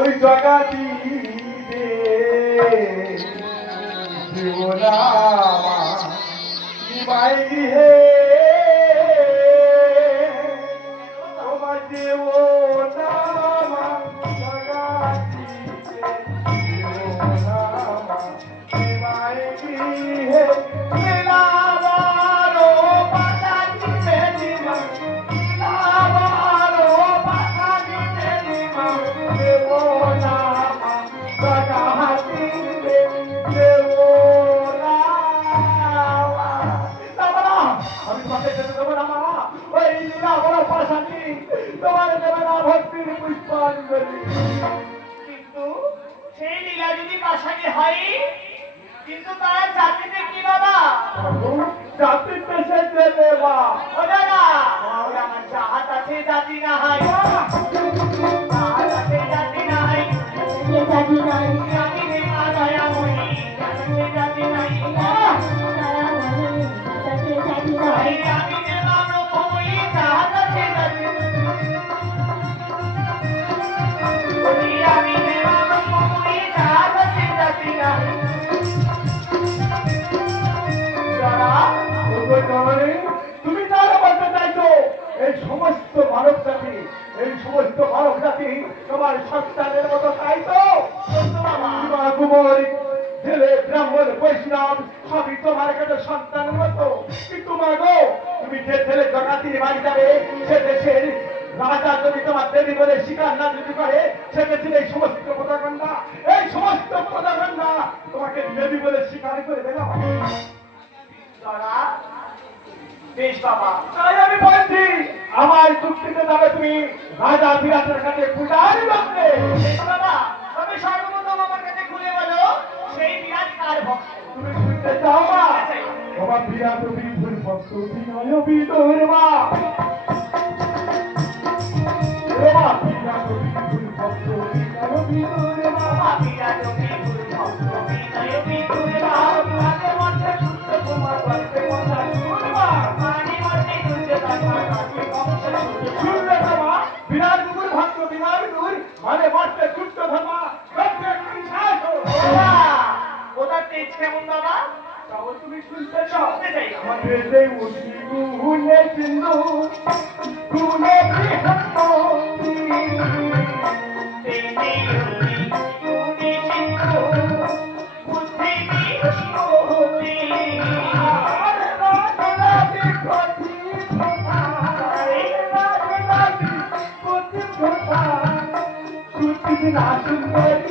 ওই জগাতি নিবাই গৃহে তোমার দেব নামা জগাতি নিবাই গৃহে কিন্তু সেই লীলা যদি পাশানি হয়, কিন্তু তার জাতিতে কি বাবা? জাতিতে সে দেবা ও দাদা, আমার জাহাজ আছে জাতি না হয়, জাহাজ আছে জাতি না হয়, জাতি নাই আমি নেমা দয়াময়ী জাতি জাতি নাই, জাতি নাই আমি নেমা ব্রহ্মময়ী জাহাজ আছে জাতি নাই, আমি নেমা ব্রহ্মময়ী জাহাজ আছে জাতি নাই। তুমি তারা বলতে চাইছো এই সমস্ত মানব জাতি, এই সমস্ত মানব জাতি তোমার সন্তানের মতো চাইতো? কুমারী ছেলে ব্রাহ্মণ বৈষ্ণব সবই তোমার কাছে সন্তানের মতো, কিন্তু মা গো তুমি যে ছেলে জগাতির বাড়ি যাবে সে দেশের রাজা যদি তোমার দেবী বলে স্বীকার না যদি করে, সে দেশের এই সমস্ত প্রজাগণা, এই সমস্ত প্রজাগণা তোমাকে দেবী বলে স্বীকার করে দেবে। বেশ বাবা, তাই আমি বলছি আমার যুক্তিতে যাবে তুমি রাজা বিরাটের কাছে পূজার করতে। বেশ বাবা, তবে সর্বপ্রথম আমার কাছে খুলে বলো সেই বিরাট কার ভক্ত? তুমি শুনতে চাও না? বাবা বিরাট বিধুর ভক্ত বিনয় বিদুর মা, বাবা বিরাট বিধুর ভক্ত বিনয় বিদুর মা, বিরাট বিধুর ভক্ত বিনয় বিদুর মা, তোমাকে মধ্যে শুদ্ধ তোমার ভক্তে কথা শুনবা, পানি মধ্যে শুদ্ধ তোমার ভক্তে কংস শুনলে বাবা বিরাট বিধুর ভক্ত বিনয় বিদুর মানে মধ্যে শুদ্ধ ধর্মা ওটার তেজ কেমন বাবা? তুমি শুনতে চাও? শুনতে চাই। আমাদের যে উঠি গুনে চিন্দু গুনে না সুন্দরী